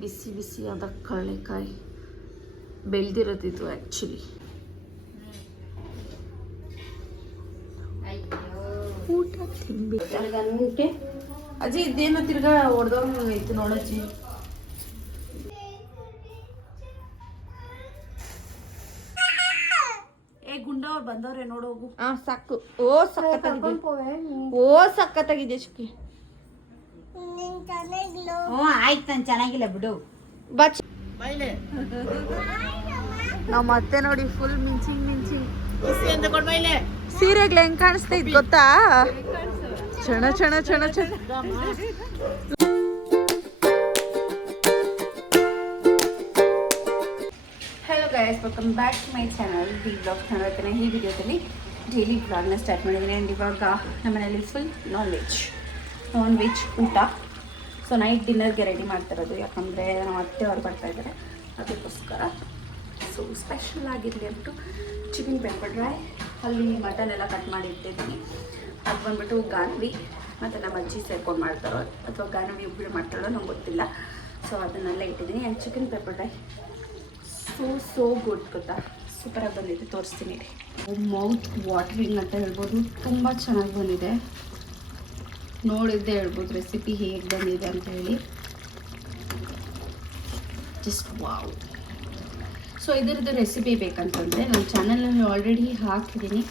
ಬಿಸಿ ಬಿಸಿಯಾದ ಕಳ್ಳೆಕಾಯಿ ಬೆಳೆದಿರೋದಿದು ಆ್ಯಕ್ಚುಲಿ ಊಟ ತಿನ್ಬೇಕು ಅಜ್ಜಿ ಇದೇನೋ ತಿರ್ಗಾ ಹೊಡೆದವ್ರು ಐತಿ ನೋಡಜ್ಜಿ ಏ ಗುಂಡವ್ರು ಬಂದವ್ರೆ ನೋಡೋಗು ಆ ಸಾಕು. ಓ ಸಕ್ಕತ್ತಾಗಿದೆ ಓ ಸಕ್ಕತ್ತಾಗಿದೆ ಶುಕಿ. ಹ್ಞೂ ಆಯ್ತು ನಾನು ಚೆನ್ನಾಗಿಲ್ಲ ಬಿಡು. ಬಚ್. ನಾವು ಮತ್ತೆ ನೋಡಿ ಫುಲ್ ಮಿಂಚಿಂಗ್ ಮಿಂಚಿಂಗ್. ಸೀರೆಗ್ಲ ಹೆಂಗ್ ಕಾಣಿಸ್ತಾ ಇದ್ ಗೊತ್ತಾ? ಚಣ ಚಣ ಚಣ ಚಣ hello guys welcome back to my channel D blog ನೋಡ್ತಾನೆ ಈ ವಿಡಿಯೋದಲ್ಲಿ ಡೈಲಿ ಬ್ಲಾಗ್ನ ಸ್ಟಾರ್ಟ್ ಮಾಡಿದ್ದೀನಿ. ಆ್ಯಂಡ್ ಇವಾಗ ನಮ್ಮನೇಲಿ full non veg non veg ಊಟ ಸೊ ನೈಟ್ ಡಿನ್ನರ್ಗೆ ರೆಡಿ ಮಾಡ್ತಿರೋದು. ಯಾಕಂದರೆ ನಮ್ಮ ಅತ್ತೆ ಅವ್ರು ಬರ್ತಾ ಇದ್ದಾರೆ ಅದಕ್ಕೋಸ್ಕರ. ಸೊ ಸ್ಪೆಷಲ್ ಆಗಿರಲಿ ಅಂದ್ಬಿಟ್ಟು ಚಿಕನ್ ಪೆಪ್ಪರ್ ಡ್ರೈ ಅಲ್ಲಿ ಮಟನ್ ಎಲ್ಲ ಕಟ್ ಮಾಡಿ ಇಟ್ಟಿದ್ದೀನಿ. ಅದು ಬಂದ್ಬಿಟ್ಟು ಗಾನವಿ ಮತ್ತು ನಮ್ಮ ಅಜ್ಜಿ ಸೇರ್ಕೊಂಡು ಮಾಡ್ತಾರೋ ಅಥವಾ ಗಾನವಿ ಒಬ್ಬಳು ಮಾಡ್ತಾಳೋ ನಂಗೆ ಗೊತ್ತಿಲ್ಲ. ಸೊ ಅದನ್ನೆಲ್ಲ ಇಟ್ಟಿದ್ದೀನಿ. And chicken pepper dry so so good ಗೊತ್ತಾ? ಸೂಪರಾಗಿ ಬಂದಿದೆ. ತೋರಿಸ್ತೀನಿ. ಮೌತ್ ವಾಟ್ರಿಂಗ್ ಅಂತ ಹೇಳ್ಬೋದು. ತುಂಬ ಚೆನ್ನಾಗಿ ಬಂದಿದೆ. ನೋಡಿದ್ದೆ ಹೇಳ್ಬೋದು ರೆಸಿಪಿ ಹೇಗೆ ಬಂದಿದೆ ಅಂತ ಹೇಳಿ. ಜಸ್ಟ್ ವಾವ್ ಸೊ ಇದರದ್ದು ರೆಸಿಪಿ ಬೇಕಂತಂದರೆ ನನ್ನ ಚಾನಲಲ್ಲಿ ಆಲ್ರೆಡಿ ಹಾಕಿದ್ದೀನಿ.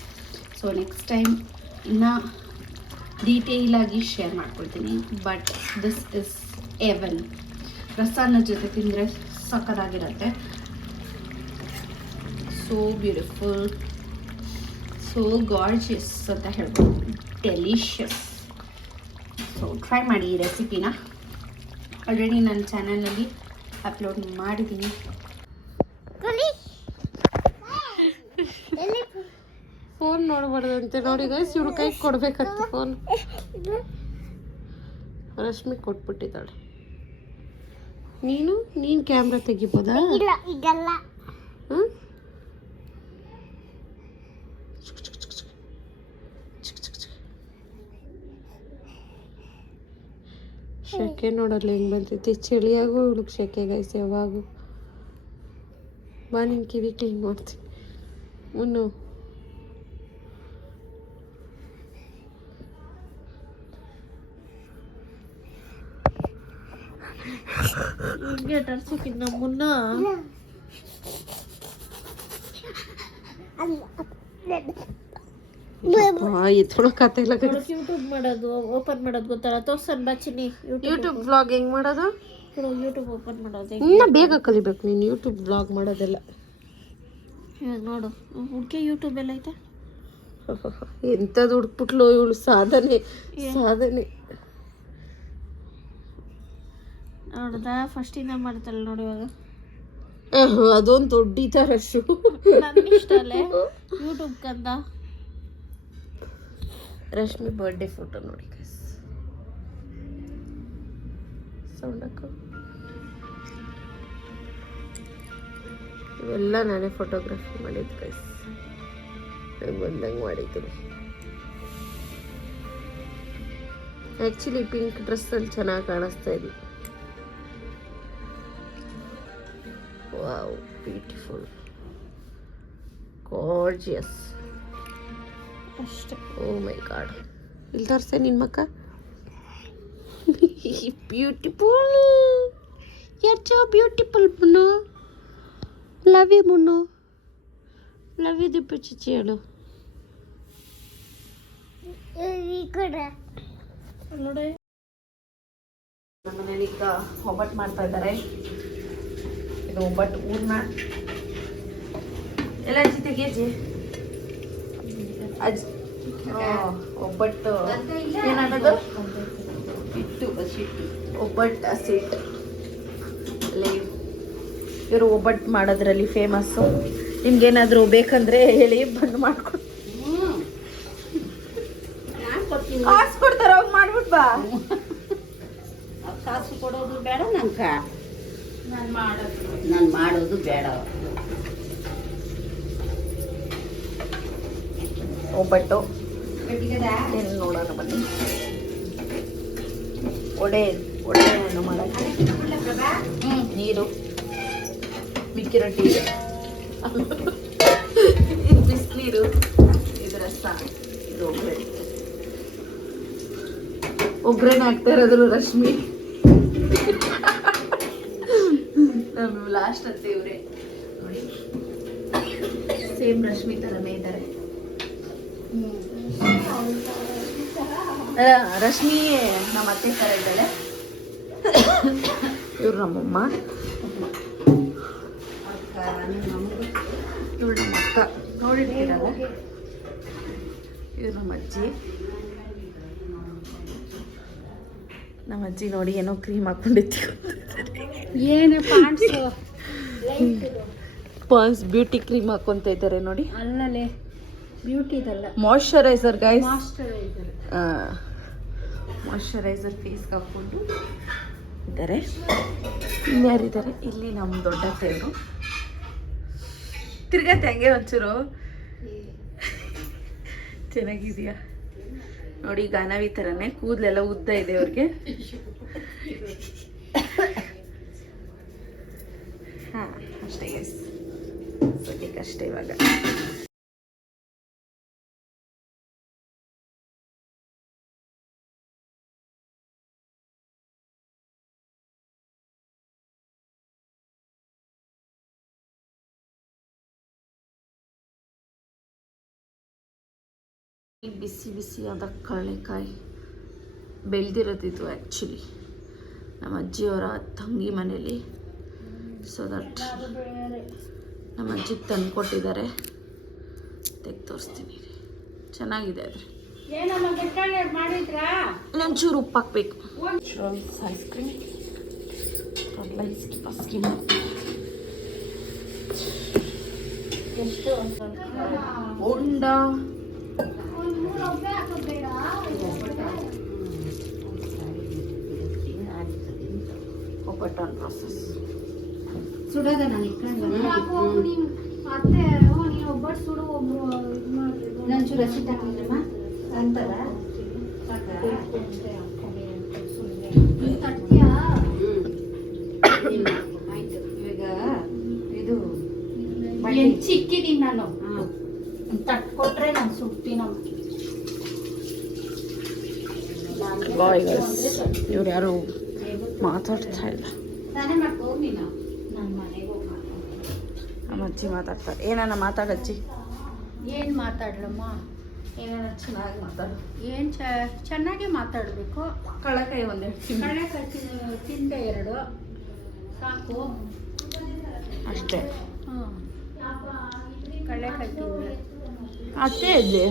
ಸೊ ನೆಕ್ಸ್ಟ್ ಟೈಮ್ ಇನ್ನೂ ಡೀಟೇಲಾಗಿ ಶೇರ್ ಮಾಡ್ಕೊಳ್ತೀನಿ. ಬಟ್ ದಿಸ್ ಇಸ್ ಎವನ್ ರಸಾನ ಜೊತೆ ತಿಂದರೆ ಸಕ್ಕದಾಗಿರುತ್ತೆ ಸೋ ಬ್ಯೂಟಿಫುಲ್ ಸೋ ಗಾರ್ಜಿಯಸ್ ಅಂತ ಹೇಳ್ಬೋದು. ಡೆಲಿಷಿಯಸ್ ಸೊ ಟ್ರೈ ಮಾಡಿ ಈ ರೆಸಿಪಿನ ಆಲ್ರೆಡಿ ನನ್ನ ಚಾನಲಲ್ಲಿ ಅಪ್ಲೋಡ್ ಮಾಡಿದ್ದೀನಿ. ಫೋನ್ ನೋಡ್ಬಾರ್ದಂತೆ. ನೋಡಿ ಗೈಸ್ ಇವ್ರ ಕೈ ಕೊಡ್ಬೇಕಂತ ಫೋನ್ ರಶ್ಮಿ ಕೊಟ್ಬಿಟ್ಟಿದ್ದಾಳೆ. ನೀನು? ನೀನು ಕ್ಯಾಮ್ರಾ ತೆಗಿಬೋದಾ? ಹ್ಮ್? ಶೆಕೆ ನೋಡಲ್ಲ ಹೆಂಗ್ ಬಂತೈತಿ ಚಳಿಯಾಗೂ ಇವಳಿಗೆ ಶೆಕೆ ಗೈಸ್ ಯಾವಾಗೂ. ಬಾ ನಿನ್ ಕಿವಿ ಕ್ಲೀನ್ ಮಾಡ್ತೀನಿ. ಮುನ್ನು. ಹಿಂಗೆ ಟರ್ಸಕ್ಕಿಂತ ಮುನ್ನ. ಎತ್ಕೊಳಕತ್ತೆ ಇಲ್ಲ ಯೂಟ್ಯೂಬ್ ಮಾಡೋದು ಓಪನ್ ಮಾಡೋದು ಗೊತ್ತಲ್ಲ? ತೋರ್ಸನ್ ಬಚ್ಚಿನಿ ಯೂಟ್ಯೂಬ್ ಬ್ಲಾಗ್ ಹೆಂಗ್ ಮಾಡೋದು? ಯೂಟ್ಯೂಬ್ ಓಪನ್ ಮಾಡೋದು ಇನ್ನ ಬೇಗ ಕಲಿಬೇಕು ನೀನು ಯೂಟ್ಯೂಬ್ ಬ್ಲಾಗ್ ಮಾಡೋದೆಲ್ಲ. ಇವಾಗ ನೋಡು. ಹುಡ್ಕೆ ಯೂಟ್ಯೂಬ್ ಎಲ್ಲ ಐತೆ? ಎಂಥದ್ದು ಹುಡುಕ್ಬಿಟ್ಲು ಇವಳು ಸಾಧನೆ ಸಾಧನೆ. ನೋಡ್ದ? ಫಸ್ಟಿಂದ ಮಾಡ್ತಾಳೆ ನೋಡಿ ಇವಾಗ. ಅದೊಂದು ದೊಡ್ಡ ಥರಷ್ಟು ನನ್ಗೆ ಇಷ್ಟ ಅಲ್ಲೇ. ಯೂಟ್ಯೂಬ್ ಕಂದ. ರಶ್ಮಿ ಬರ್ಡೇ ಫೋಟೋ ನೋಡಿ ಗೈಸ್ ಸೌಂಡ್ ಇವೆಲ್ಲ ನಾನೇ ಫೋಟೋಗ್ರಫಿ ಮಾಡಿದ್ದು ಗೈಸ್ ನಂಗೆ ಬಂದಂಗೆ ಮಾಡಿದ್ದೀನಿ. ಆ್ಯಕ್ಚುಲಿ ಪಿಂಕ್ ಡ್ರೆಸ್ಸಲ್ಲಿ ಚೆನ್ನಾಗಿ ಕಾಣಿಸ್ತಾ ಇದ್ವಿ ವಾವ್ ಬ್ಯೂಟಿಫುಲ್ ಗಾರ್ಜಿಯಸ್ ಅಷ್ಟೇ. ಓ ಮೈ ಗಾಡ್ ಇಲ್ಲಿ ತೋರಿಸೆ ನಿನ್ನ ಮಕ್ಕ. ಬ್ಯೂಟಿಫುಲ್ ಯರ್ ಚೋ beautiful Munnu love you Munnu love you ದಿಪ್ಪ ಚಿಚ್ಚಿ ಹೇಳು. ನೋಡಿ. ನಮ್ಮನೇಲಿ ಈಗ ಒಬ್ಬಟ್ಟು ಮಾಡ್ತಾ ಇದ್ದಾರೆ. ಇದು ಒಬ್ಬಟ್ಟು ಊರ್ನ. ಎಲ್ಲ ತೆಗಿಯಜ್ಜಿ ಅಜ್ಜಿ ಒಬ್ಬಟ್ಟು. ಏನನ್ನೋದು ಹಿಟ್ಟು ಹಸಿಟ್ಟು ಒಬ್ಬಟ್ಟು ಹಸಿಟ್ಟು ಅಲ್ಲಿ ಇವರು ಒಬ್ಬಟ್ಟು ಮಾಡೋದ್ರಲ್ಲಿ ಫೇಮಸ್ಸು ನಿಮ್ಗೇನಾದರೂ ಬೇಕಂದ್ರೆ ಹೇಳಿ ಬಂದು ಮಾಡ್ಕೊಡ್ತೀನಿ ಕಾಸು ಕೊಡ್ತಾರ ಅವಾಗ ಮಾಡ್ಬಿಟ್ ಬಾ. ಕಾಸು ಕೊಡೋದು ಬೇಡ ನಂಗೆ. ನಾನು ಮಾಡೋದು. ನಾನು ಮಾಡೋದು ಬೇಡ ಒಬ್ಬಟ್ಟು. ಏನು ನೋಡೋಣ ಬನ್ನಿ. ಒಡೆ ಒಡೆ ಮಾಡೋಕ್ಕೆ. ನೀರು. ಮಿಕ್ಕಿರೋ ಟೀ. ಇದು ಬಿಸಿನೀರು. ಇದ್ರಷ್ಟ ರಸ. ಇದು ಒಗ್ಗರಣೆ. ಒಗ್ಗರಣೆ ಆಗ್ತಾ ಇರೋದ್ರು ರಶ್ಮಿ. ನಮ್ಮ ಲಾಸ್ಟ್ ಅತ್ತೆ ಇವ್ರೆ. ನೋಡಿ. ಸೇಮ್ ರಶ್ಮಿ ಥರನೇ ಇದ್ದಾರೆ. ರಶ್ಮಿ ನಮ್ಮ ಅತ್ತೆ ಥರ ಇದ್ದಾಳೆ ಇವ್ರು ನಮ್ಮಮ್ಮ. ಇವಳು ನಮ್ಮ ಅಕ್ಕ. ನೋಡಿರ್ತೀರಲ್ಲ? ಇವ್ರು ನಮ್ಮ ಅಜ್ಜಿ. ನಮ್ಮ ಅಜ್ಜಿ ನೋಡಿ ಏನೋ ಕ್ರೀಮ್ ಹಾಕೊಂಡಿತ್ತು ಏನು ಪಾಂಡ್ಸು. ಪಾನ್ಸ್ ಬ್ಯೂಟಿ ಕ್ರೀಮ್ ಹಾಕೊಂತ ಇದ್ದಾರೆ ನೋಡಿ. ಅಲ್ಲಲೇ. ಬ್ಯೂಟಿ ಇದಲ್ಲ. ಮಾಯಶ್ಚರೈಸರ್ ಗೈಸ್ ಮಾಯಶ್ಚರೈಸರ್ ಫೇಸ್ಗೆ ಹಾಕ್ಕೊಂಡು ಇದ್ದಾರೆ. ಇನ್ಯಾರಿದ್ದಾರೆ ಇಲ್ಲಿ ನಮ್ಮ ದೊಡ್ಡ ಇವರು ತಿರ್ಗತ್ತೆ ಹಂಗೆ ಒಂಚೂರು. ಚೆನ್ನಾಗಿದೆಯಾ? ನೋಡಿ ಗಾನವಿ ಥರನೇ ಕೂದಲೆಲ್ಲ ಉದ್ದ ಇದೆ ಅವ್ರಿಗೆ. ಹಾಂ ಅಷ್ಟೇ ಗೈಸ್ ಸದ್ಯಕ್ಕೆ ಅಷ್ಟೇ ಇವಾಗ. ಬಿಸಿ ಬಿಸಿಯಾದ ಕಡಲೆಕಾಯಿ ಬೆಳೆದಿರೋದಿದು ಆ್ಯಕ್ಚುಲಿ ನಮ್ಮ ಅಜ್ಜಿಯವರ ತಂಗಿ ಮನೇಲಿ ಸೊ ದಟ್ ನಮ್ಮ ಅಜ್ಜಿ ತಂದು ಕೊಟ್ಟಿದ್ದಾರೆ. ತೆಗೆದು ತೋರಿಸ್ತೀನಿ. ಚೆನ್ನಾಗಿದೆ ಆದರೆ. ಒಂಚೂರು ಇನ್ನೊಂಚೂರು ಉಪ್ಪು ಹಾಕ್ಬೇಕು ಐಸ್ ಕ್ರೀಮ್ ಐಸ್ ಕ್ರೀಮ್ ಎಷ್ಟು? ಉಂಡ. ಒಬ್ಬಟ್ಟು ಪ್ರಾಸೆಸ್ ಸುಡೋದ? ನಾನು ಅತ್ತೆ ನೀನು ಒಬ್ಬಟ್ಟು ಸುಡು ಮಾಡ್ರಿ ಇನ್ನೊಂಚೂರು ರಸಿ ತಗೊಂಡಮ್ಮ ಹ್ಮ್ ತಟ್ತೀಯಾ? ಆಯ್ತು ಇವಾಗ ಇದು ಚಿಕ್ಕಿದೀನಿ ನಾನು? ಹಾಂ. ತಟ್ಕೊಟ್ರೆ ನಾನು ಸುಡ್ತೀನಮ್ಮ. ಇವ್ರು ಯಾರು ಮಾತಾಡ್ತಾ ಇಲ್ಲ ನಮ್ಮ ಅಜ್ಜಿ ಮಾತಾಡ್ತಾರೆ. ಏನಾನ ಮಾತಾಡಜ್ಜಿ? ಏನು ಮಾತಾಡ್ಲಮ್ಮ ಏನಾನ ಚೆನ್ನಾಗಿ ಮಾತಾಡು. ಏನು ಚ ಚೆನ್ನಾಗಿ ಮಾತಾಡಬೇಕು. ಕಳ್ಳಕಾಯಿ ಒಂದೆರಡು ಕಳೆಕಾಯಿ ತಿಂದೆ ಎರಡು. ಸಾಕು. ಅಷ್ಟೇ. ಹ್ಞೂ ಕಳೆಕಾಯಿ ತಿಂದೆ ಅಷ್ಟೇ ಇದೆ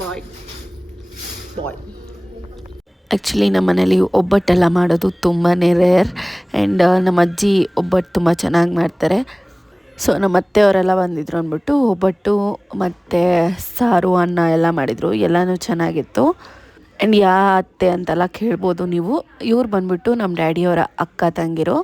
ಬಾಯ್. ಬಾಯ್. ಆ್ಯಕ್ಚುಲಿ ನಮ್ಮ ಮನೇಲಿ ಒಬ್ಬಟ್ಟೆಲ್ಲ ಮಾಡೋದು ತುಂಬಾ ರೇರ್ ಆ್ಯಂಡ್ ನಮ್ಮ ಅಜ್ಜಿ ಒಬ್ಬಟ್ಟು ತುಂಬ ಚೆನ್ನಾಗಿ ಮಾಡ್ತಾರೆ. ಸೊ ನಮ್ಮ ಅತ್ತೆಯವರೆಲ್ಲ ಬಂದಿದ್ರು ಅಂದ್ಬಿಟ್ಟು ಒಬ್ಬಟ್ಟು ಮತ್ತು ಸಾರು, ಅನ್ನ ಎಲ್ಲ ಮಾಡಿದರು. ಎಲ್ಲನೂ ಚೆನ್ನಾಗಿತ್ತು. ಆ್ಯಂಡ್ ಯಾ ಅತ್ತೆ ಅಂತೆಲ್ಲ ಕೇಳ್ಬೋದು ನೀವು. ಇವ್ರು ಬಂದ್ಬಿಟ್ಟು ನಮ್ಮ ಡ್ಯಾಡಿಯವರ ಅಕ್ಕ, ತಂಗಿರು.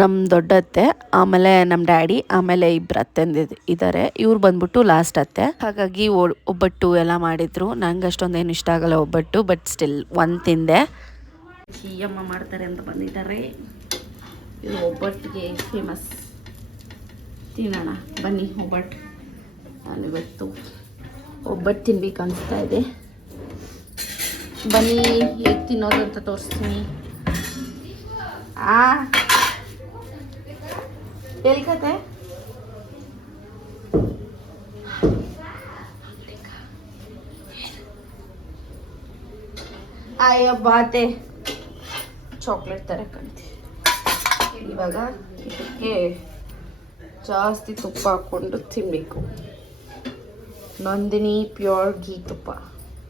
ನಮ್ಮ ದೊಡ್ಡತ್ತೆ ಆಮೇಲೆ ನಮ್ಮ ಡ್ಯಾಡಿ, ಆಮೇಲೆ ಇಬ್ಬರು ಅತ್ತೆಂದು ಇದ್ದಾರೆ ಇವ್ರು ಬಂದ್ಬಿಟ್ಟು ಲಾಸ್ಟ್ ಅತ್ತೆ. ಹಾಗಾಗಿ ಒಬ್ಬಟ್ಟು ಎಲ್ಲ ಮಾಡಿದ್ರು. ನಂಗೆ ಅಷ್ಟೊಂದೇನು ಇಷ್ಟ ಆಗಲ್ಲ ಒಬ್ಬಟ್ಟು ಬಟ್ ಸ್ಟಿಲ್ ಒಂದು ತಿಂದೆ. ಅಮ್ಮ ಮಾಡ್ತಾರೆ ಅಂತ ಬಂದಿದ್ದಾರೆ. ಇದು ಒಬ್ಬಟ್ಟಿಗೆ ಫೇಮಸ್ ತಿನ್ನೋಣ. ಬನ್ನಿ ಒಬ್ಬಟ್ಟು. ನಾನು ಇವತ್ತು ಒಬ್ಬಟ್ಟು ತಿನ್ಬೇಕು ಅನಿಸ್ತಾ ಇದೆ. ಬನ್ನಿ, ಹೇಗೆ ತಿನ್ನೋದು ಅಂತ ತೋರಿಸ್ತೀನಿ. ಆ ಎಲ್ಲಿ ಕತೆ ಅಯ್ಯೋ ಬಾತೆ ಚಾಕ್ಲೇಟ್ ಥರ ಕಾಣ್ತಿ ಇವಾಗ ಇದಕ್ಕೆ ಜಾಸ್ತಿ ತುಪ್ಪ ಹಾಕ್ಕೊಂಡು ತಿನ್ನಬೇಕು ನಂದಿನಿ ಪ್ಯೂರ್ ಗೀ ತುಪ್ಪ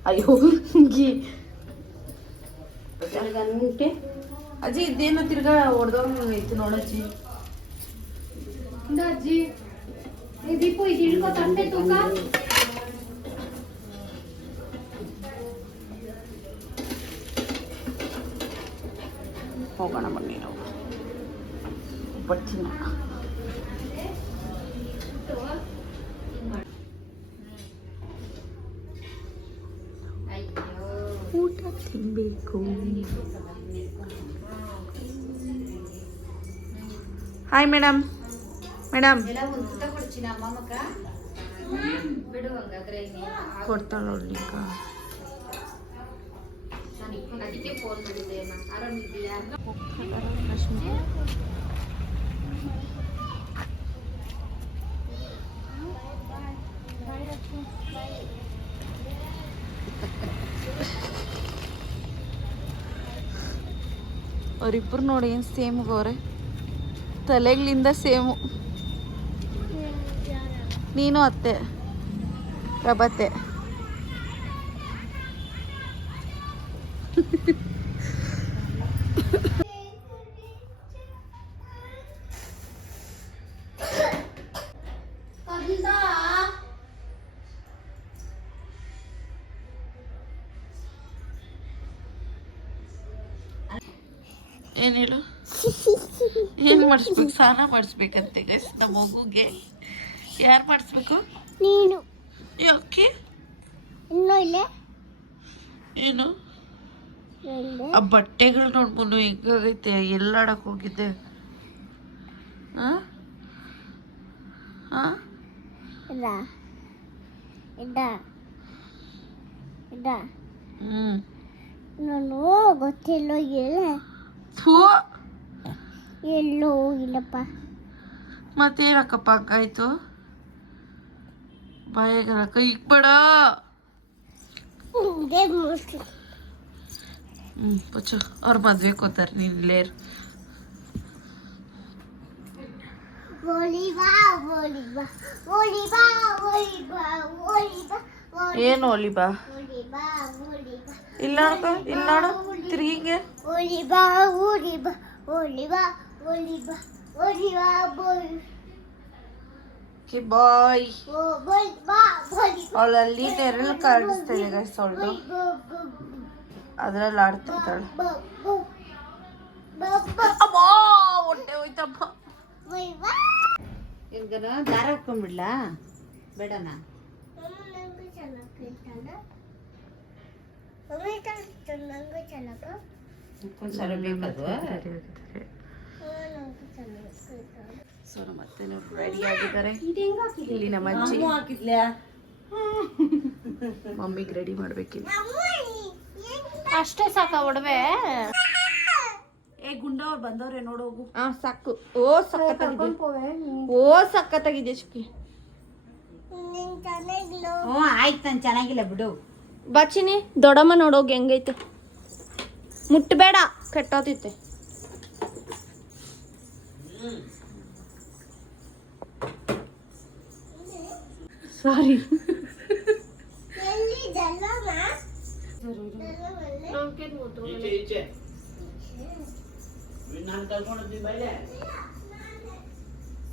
ಅಯ್ಯೋ ಗೀ ಅಜ್ಜಿ ಇದೇನೋ ತಿರ್ಗಾ ಹೊಡೆದವ್ರು ಇತ್ತು ನೋಡಜ್ಜಿ ಅಜ್ಜಿ ಏ ದೀಪು ಇದು ಇಳ್ಕೊ ತಂದೆ ತೂಕ ಹೋಗೋಣ ಬನ್ನಿ ನಾವು ಬರ್ತೀನಿ ಊಟ ತಿನ್ನಬೇಕು ಹಾಯ್ ಮೇಡಮ್ ಮೇಡಮ್. ಕೊಡ್ತಾಳ ನೋಡ್ಲಿಕ್ಕ ಅವ್ರಿಬ್ರು ನೋಡಿ ಏನು ಸೇಮ್ ಗೋರೆ ತಲೆಗಳಿಂದ ಸೇಮು. ನೀನು ಅತ್ತೆ ಪ್ರಭತೆ. ಏನ್ ಹೇಳು? ಏನು ಮಾಡಿಸ್ಬೇಕು? ಸ್ನಾನ ಮಾಡಿಸ್ಬೇಕಂತೆ ಗೈಸ್ ನಮ್ಮ ಮಗುಗೆ. ಯಾರು ಮಾಡಿಸ್ಬೇಕು? ನೀನು. ಯಾಕೆ? ಇನ್ನೂ ಇಲ್ಲ? ಏನು? ಆ ಬಟ್ಟೆಗಳು ನೋಡ್ಬೋದು ಹಿಂಗಾಗೈತೆ ಎಲ್ಲಾಡಕ್ಕೆ ಹೋಗಿದ್ದೆ? ಹಾಂ ಹಾಂ ಹ್ಮ್. ನಾನು ಗೊತ್ತಿಲ್ಲ ಎಲ್ಲ ಥೂ. ಎಲ್ಲೋ ಹೋಗಿಲ್ಲಪ್ಪ. ಮತ್ತೇನಕ್ಕಪ್ಪ ಹಂಗಾಯ್ತು? ಬಾಯಾಗಲ್ಲ ಕೈ ಇಕ್ಬೇಡ ಇದೇ ಮುಚ್ಚು ಹ್ಮ್ ಪುಚ್ಚು ಅವ್ರ ಮದ್ವೆ ಕೋತಾರೆ ನೀನ್ ಇಲ್ಲೇ ಇರು. ಗೋಲಿ ಬಾ ಗೋಲಿ ಬಾ ಗೋಲಿ ಬಾ ಗೋಲಿ ಬಾ ಗೋಲಿ ಬಾ ಏನು ಒಲಿ ಬಾ ಗೋಲಿ ಬಾ ಗೋಲಿ ಬಾ ಇಲ್ಲ ನೋಡ್ಕೊ ಇಲ್ಲ ನೋಡು ತಿರ್ಗಿಂಗೆ ಗೋಲಿ ಬಾ ಗೋಲಿ ಬಾ ಗೋಲಿ ಬಾ ಗೋಲಿ ಬಾ ಗೋಲಿ ಬಾ ಗೋಲಿ ಕಿ ಬಾಯ್ ಓ ಗೋಲಿ ಬಾ ಗೋಲಿ ಬಾ ಅವಳಲ್ಲಿ ನೆರಳು ಕಾಣಿಸ್ತಾ ಇದೆ ಗೈಸ್ ಅವಳು ಗೋ ಗೋ ಅದ್ರಲ್ಲಿ ಆಡ್ತಿರ್ತಾಳೆ ಬಾ ಬಾ ಬಾ ಬಾ ಅಮ್ಮ ಹೊಟ್ಟೆ ಹೋಯ್ತಮ್ಮ ಗೋಲಿ ಬಾ ಇವ್ಗನ ದಾರ ಹಾಕೊಂಡ್ಬಿಡ್ಲಾ ಬೇಡನಾ ನಂಗೂ ಚೆನ್ನಾಗಿತ್ತಲ್ಲ ಮಮ್ಮಿ ನಂಗೂ ಚೆನ್ನಾಗ ಒಂದ್ಸಲ ಬೇಕದು ನಂಗೂ ಚೆನ್ನಾಗಿತ್ತಲ್ಲ ಸೊ ನಮ್ಮ ಅತ್ತೆ ರೆಡಿ ಆಗಿದ್ದಾರೆ. ಇಲ್ಲಿ ನಮ್ಮ ಅಜ್ಜಿ. ಮಮ್ಮಿಗೆ ರೆಡಿ ಮಾಡ್ಬೇಕಿಲ್ಲ ಅಷ್ಟೇ ಸಾಕ ಒಡವೆ? ಏ ಗುಂಡವ್ರು ಬಂದವ್ರೆ ನೋಡೋಗು ಆ ಸಾಕು. ಓ ಸಕ್ಕತ್ತಾಗಿದೆ ಓ ಸಕ್ಕತ್ತಾಗಿದೆ ಶುಕಿ. ಹ್ಞೂ ಆಯ್ತು ನಾನು ಚೆನ್ನಾಗಿಲ್ಲ ಬಿಡು. ಬಾಚಿನಿ ದೊಡ್ಡಮ್ಮ ನೋಡೋಗಿ ಹೆಂಗೈತೆ. ಮುಟ್ಟಬೇಡ ಕೆಟ್ಟೋತೈತೆ ಸಾರಿ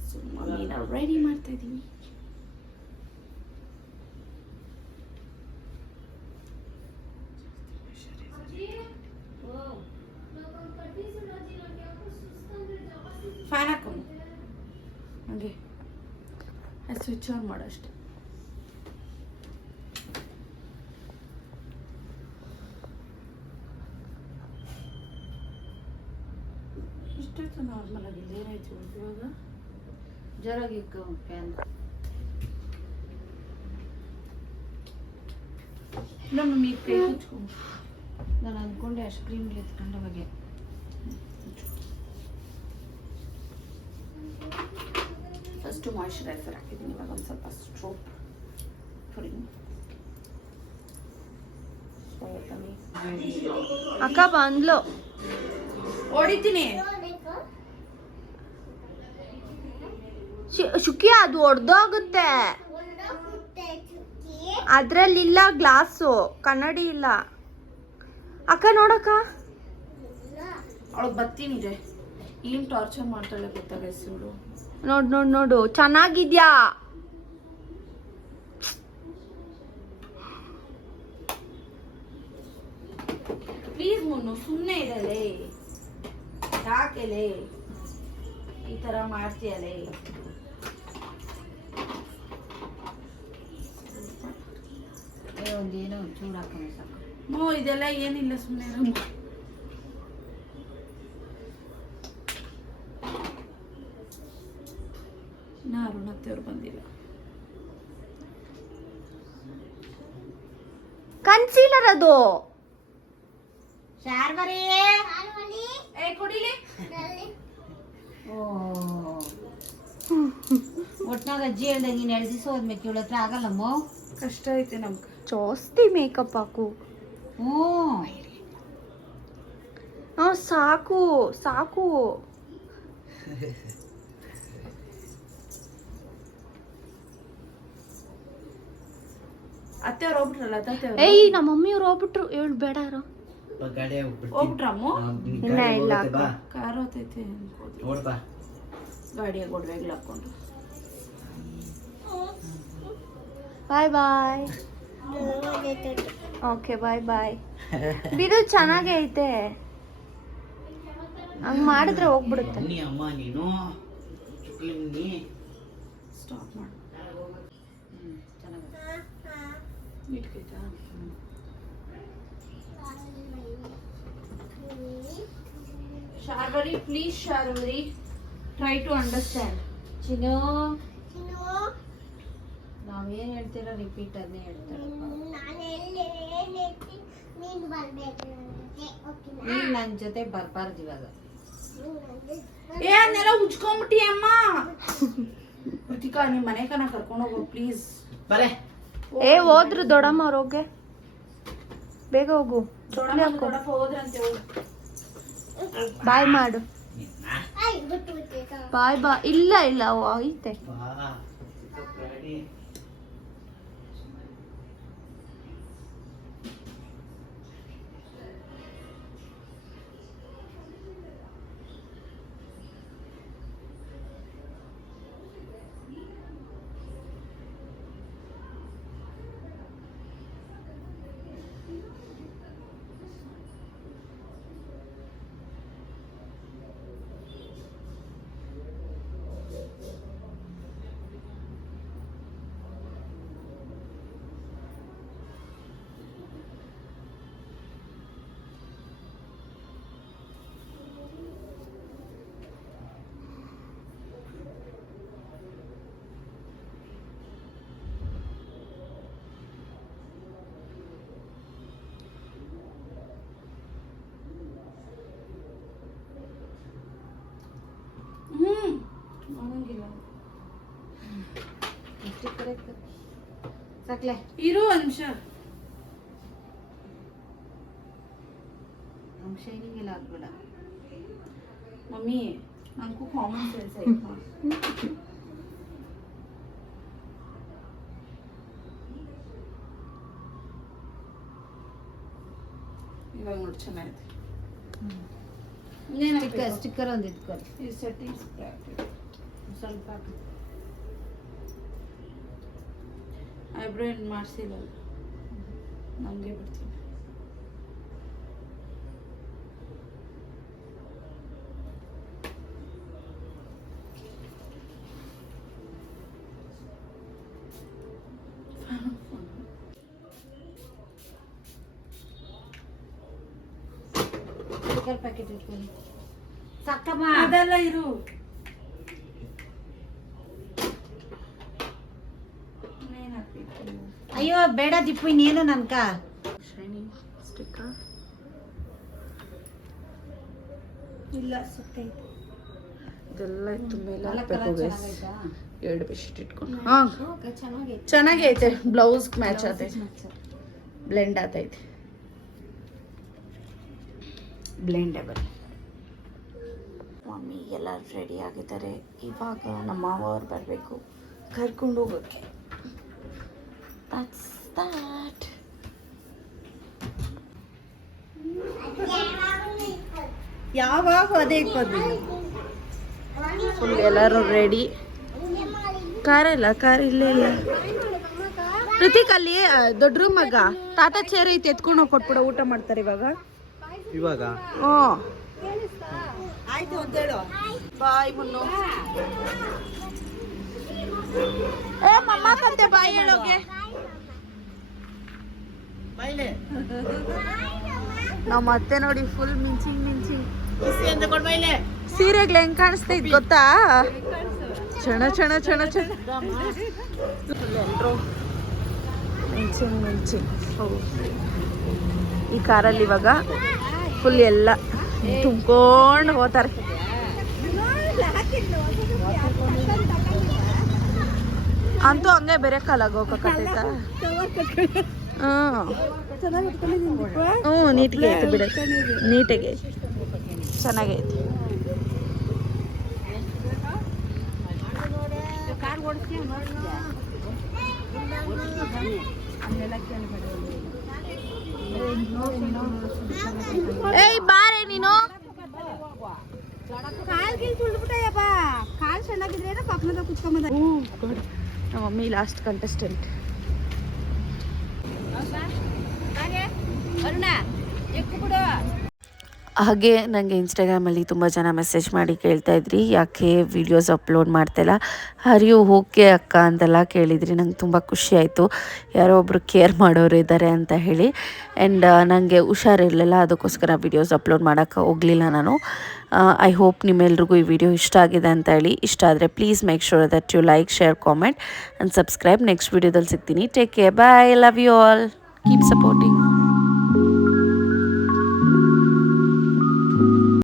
ಸುಮ್ಮನೆ ರೆಡಿ ಮಾಡ್ತಾ ಇದ್ದೀನಿ ಫ್ಯಾನ್ ಹಾಕೊಂಡು ಹಂಗೆ. ಸ್ವಿಚ್ ಆನ್ ಮಾಡು ಅಷ್ಟೇ. ಇಷ್ಟಾಯ್ತು ನಾರ್ಮಲ್ ಆಗಿದೆ ಏನಾಯ್ತು ಇವಾಗ ಜೋರಾಗಿ ಫ್ಯಾನ್ ಇಲ್ಲ ಮಮ್ಮಿ ಕೈ ಹಚ್ಕೊಂಡು ನಾನು ಅಂದ್ಕೊಂಡೆ ಐಸ್ ಕ್ರೀಮ್ಗೆ ಎತ್ಕೊಂಡ ಬಗ್ಗೆ ಫಸ್ಟು ಮಾಯಿಶ್ಚರೈಸರ್ ಹಾಕಿದ್ದೀನಿ ಇವಾಗ ಒಂದು ಸ್ವಲ್ಪ ಸ್ಟ್ರೋಪ್ ಪುಡಿ ಅಕ್ಕ ಬಂದ್ಲು. ಹೊಡಿತೀನಿ. ಶುಕಿ ಅದು ಒಡ್ದೋಗುತ್ತೆ. ಅದ್ರಲ್ಲಿಲ್ಲ ಗ್ಲಾಸು ಕನ್ನಡಿ ಇಲ್ಲ. ಅಕ್ಕ ನೋಡಕ್ಕ. ಅವಳು ಬತ್ತೀನಿದೆ ಏನು ಟಾರ್ಚರ್ ಮಾಡ್ತಾಳೆ ಗೊತ್ತಾ ಇವಳು? ನೋಡು ನೋಡು ನೋಡು. ಚೆನ್ನಾಗಿದ್ಯಾ? ಪ್ಲೀಸ್ ಮುನ್ನು ಸುಮ್ಮನೆ ಯಾಕೆಲೆ ಈ ಥರ ಮಾಡ್ತೀಯಲ್ಲ ಒಂದು ಏನೋ ಚೂರು ಹಾಕೊಂಡು ಸಾಕು. ಮೋ ಇದೆಲ್ಲ ಏನಿಲ್ಲ ಸುಮ್ಮನೆ ಇನ್ನ ಅರುಣತ್ತೆಯವ್ರು ಬಂದಿಲ್ಲ. ಕನ್ಸೀಲರ್ ಅದು. ಶಾರ್ವರಿ. ಏ ಕುಡಿಲಿ. ಒಟ್ನಾಗ ಅಜ್ಜಿ ಹೇಳ್ದಂಗೆ ನೀನು ಎರಡು ದಿವಸ ಹೋದ್ಮೇಲೆ ಇವಳ ಹತ್ರ ಆಗಲ್ಲಮ್ಮ? ಕಷ್ಟ ಐತೆ ನಮ್ಗೆ. ಜಾಸ್ತಿ ಮೇಕಪ್ ಹಾಕು. ಹ್ಞೂ. ಹಾಂ ಸಾಕು ಸಾಕು. ಅತ್ತೆಯವ್ರು ಹೋಗ್ಬಿಟ್ರಲ್ಲ ಅತ್ತೆ ಏಯ್ ನಮ್ಮ ಮಮ್ಮಿಯವ್ರು ಹೋಗ್ಬಿಟ್ರು. ಹೇಳು ಬೇಡ ಇರು. ಹೋಗ್ಬಿಟ್ರಮ್ಮು ಇನ್ನ ಇಲ್ಲ ಅಕ್ಕ. ಕಾರ್ ಹೋತೈತೆ ನೋಡ್ಬಾ ಗಾಡಿಯಾಗ ಒಡವೆಗಳು ಹಾಕೊಂಡು ಬಾಯ್ ಬಾಯ್ ಓಕೆ ಬಾಯ್ ಬಾಯ್ ಬಿದು ಚೆನ್ನಾಗೇ ಐತೆ. ಹಂಗ್ ಮಾಡಿದ್ರೆ ಹೋಗ್ಬಿಡುತ್ತೆ. ಅಮ್ಮ ನೀನು. ಸ್ಟಾಪ್ ಮಾಡು. ಇಟ್ಕೈತಾ please, please try try to understand Chino. ನಾವೇನು ಹೇಳ್ತೀರಾ ರಿಪೀಟ್ ಅದನ್ನೇ ಹೇಳ್ತಾರೆ. ನೀನು ನನ್ನ ಜೊತೆ ಬರ್ಬಾರ್ದು ಇವಾಗ. ಏ ಅದನ್ನೆಲ್ಲ ಉಜ್ಕೊಂಬಿಟ್ಟಿ ಅಮ್ಮ. ಕೃತಿಕಾ ನಿಮ್ಮ ಮನೆ ಕನ ಕರ್ಕೊಂಡು ಹೋಗು ಪ್ಲೀಸ್ ಬರೇ ಏ ಹೋದ್ರು ದೊಡ್ಡಮ್ಮ ಅವ್ರ ಹೋಗೆ ಬೇಗ ಹೋಗು. ದೊಡ್ಡಮ್ಮ ದೊಡ್ಡಪ್ಪ ಹೋದ್ರಂತೆ ಹೋಗು. ಬಾಯ್ ಮಾಡು. ಬಾಯ್ ಬಾ. ಇಲ್ಲ ಇಲ್ಲ ಓ, ಐತೆ. ಸಾಕ್ಲೆ. ಇರು ಅಂಶ. ಅಂಶ ಎಲ್ಲ ಆಗ್ಬೇಡ ಮಮ್ಮಿ ನನಗೂ ಕಾಮನ್ ಸೆನ್ಸ್ ಆಯ್ತು ಇವಾಗ ನೋಡಿ ಚೆನ್ನಾಗಿದೆ ಇನ್ನೇನಾಯ್ತು ಸ್ಟಿಕ್ಕರ್ ಒಂದು ಇಟ್ಕೊಳ್ಳಿ ಈ ಸೆಟ್ಟಿಂಗ್ಸ್ ಸ್ವಲ್ಪ ಹಾಕು. ಐಬ್ರೋ ಏನು ಮಾಡಿಸಿಲ್ಲ ನಮಗೆ ಬಿಡ್ತೀನಿ ಸ್ಟಿಕ್ಕರ್ ಪ್ಯಾಕೆಟ್ ಇಟ್ಕೊಳ್ಳಿ ಸಾಕಮ್ಮ ಅದೆಲ್ಲ ಇರು ಇನ್ನೇನ್ ಹಾಕ್ಬೇಕು? ಅಯ್ಯೋ ಬೇಡ ದಿಪ್ಪು ಇನ್ನೇನು ನನ್ಕ? ಇಲ್ಲ ಇದೆಲ್ಲ ಇತ್ತು ಮೇಲೆ. ಎರಡು ಬೆಡ್ಶೀಟ್ ಇಟ್ಕೊಂಡು. ಹಾಂ. ಚೆನ್ನಾಗೈತೆ. ಚೆನ್ನಾಗೈತೆ. ಬ್ಲೌಸ್ ಮ್ಯಾಚ್ ಆತೈತೆ. ಬ್ಲೆಂಡ್ ಆತೈತೆ. ಬ್ಲೆಂಡಬಲ್ ಮಮ್ಮಿ ಎಲ್ಲ ರೆಡಿ ಆಗಿದ್ದಾರೆ. ಇವಾಗ ನಮ್ಮ ಮಾವ ಅವ್ರು ಬರಬೇಕು ಕರ್ಕೊಂಡು ಹೋಗೋಕ್ಕೆ That's that. ಯಾವಾಗ ಅದೇ ಇಕ್ಕೋದು? ಫುಲ್ ಎಲ್ಲರೂ ರೆಡಿ ಕಾರ ಇಲ್ಲ ಕಾರ ಇಲ್ಲೇ ಇಲ್ಲ. ಋತಿಕ್ ಅಲ್ಲಿ ದೊಡ್ಡ ರೂಮಗ ತಾತ ಚೇರ್ ಐತಿ ಎತ್ಕೊಂಡು ಹೋಗಿ ಕೊಟ್ಬಿಡ ಊಟ ಮಾಡ್ತಾರೆ ಇವಾಗ. ಇವಾಗ? ಹ್ಞೂ. ಆಯ್ತು ಅಂತ ಹೇಳು. ಬಾಯ್ ಮುನ್ನು. ಏ ಮಮ್ಮ ಕಂತೆ ಬಾಯ್ ಹೇಳೋಗೆ ನಾವು ಮತ್ತೆ ನೋಡಿ ಫುಲ್ ಮಿಂಚಿಂಗ್ ಮಿಂಚಿಂಗ್. ಸೀರೆಗ್ಲ ಹೆಂಗ್ ಕಾಣಿಸ್ತಾ ಇದ್ ಗೊತ್ತಾ? ಚಣ ಚಣ ಚಣ ಚಣ ಮಿಂಚಿಂಗ್ ಮಿಂಚಿಂಗ್. ಈ ಕಾರಲ್ಲಿ ಇವಾಗ ಫುಲ್ ಎಲ್ಲ ತುಂಬ್ಕೊಂಡು ಹೋತಾರೆ ಅಂತೂ ಹಂಗೆ ಬೇರೆ ಕಾಲಾಗ ಹೋಗಕತ್ತೈತ ಹ್ಞೂ ಹ್ಞೂ ನೀಟಿಗೆ ಐತೆ ಬಿಡ. ನೀಟಿಗೆ. ಐತೆ ಚೆನ್ನಾಗೈತೆ. ಏಯ್ ಬಾರೆ ನೀನು. ನಮ್ಮ ಮಮ್ಮಿ ಲಾಸ್ಟ್ ಕಂಟೆಸ್ಟೆಂಟ್ अरुणा एक कुकडं ಹಾಗೆ ನನಗೆ ಇನ್ಸ್ಟಾಗ್ರಾಮಲ್ಲಿ ತುಂಬ ಜನ ಮೆಸೇಜ್ ಮಾಡಿ ಕೇಳ್ತಾ ಇದ್ರಿ, ಯಾಕೆ ವೀಡಿಯೋಸ್ ಅಪ್ಲೋಡ್ ಮಾಡ್ತಾಯಿಲ್ಲ ಹರಿಯು ಓಕೆ ಅಕ್ಕ ಅಂತೆಲ್ಲ ಕೇಳಿದ್ರಿ, ನಂಗೆ ತುಂಬ ಖುಷಿ ಆಯಿತು. ಯಾರೋ ಒಬ್ಬರು ಕೇರ್ ಮಾಡೋರು ಇದ್ದಾರೆ ಅಂತ ಹೇಳಿ. ಆ್ಯಂಡ್ ನನಗೆ ಹುಷಾರಿರಲಿಲ್ಲ ಅದಕ್ಕೋಸ್ಕರ ವೀಡಿಯೋಸ್ ಅಪ್ಲೋಡ್ ಮಾಡೋಕ್ಕೆ ಹೋಗಲಿಲ್ಲ ನಾನು. ಐ ಹೋಪ್ ನಿಮ್ಮೆಲ್ರಿಗೂ ಈ ವಿಡಿಯೋ ಇಷ್ಟ ಆಗಿದೆ ಅಂತ ಹೇಳಿ. ಇಷ್ಟ ಆದರೆ please make sure that you like share comment and subscribe next ವೀಡಿಯೋದಲ್ಲಿ ಸಿಗ್ತೀನಿ. Take care bye love you all keep supporting